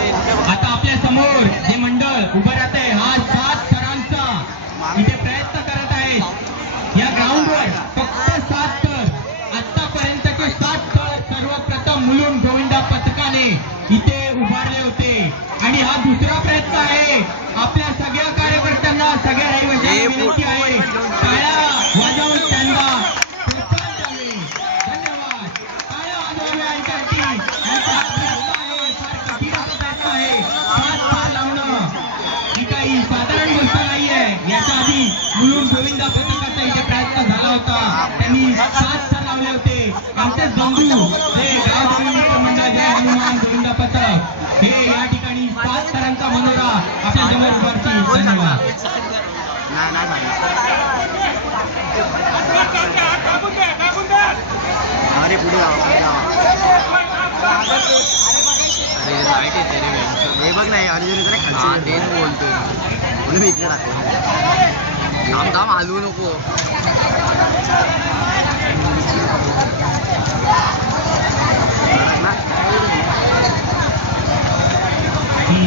आता आपल्या समोर जे मंडळ उभं राहते हा 7 थरांचा इथे प्रयत्न करत आहेत. या ग्राउंडवर फक्त 7 थर, आतापर्यंतचे 7 थर सर्वप्रथम मुलुंड गोविंदा पथकाने इथे उभारले होते आणि हा दुसरा प्रयत्न आहे. आपल्या सगळ्या कार्यकर्त्यांना, सगळ्या रहिवाशांना विनंती आहे, टाळ्या वाजवून त्यांना प्रोत्साहन द्यावे. धन्यवाद. टाळ्या वाजवाव्या यांच्यासाठी. यांचा हा प्रयत्न आहे, फार कठीण असा प्रयत्न आहे. 7 थर लावणं ही काही साधारण गोष्ट नाहीये. याच्या आधी मुलुंड गोविंदा पथकाचा इथे प्रयत्न झाला होता. त्यांनी 7 थर लावले होते. आमचेच बंधू हे गाव गोविंद मंडळ जय हनुमान गोविंदा पथक हे या ठिकाणी 7 थरांचा मनोरा आपल्या समोर उभारतील. धन्यवाद. अरे पुढे अरे राईट आहे तेरे हे बघ नाही अर्जुन जरा खाली तेच बोलतोय म्हणून इकडे टाकलं. थांब थांब हलवू नको. ही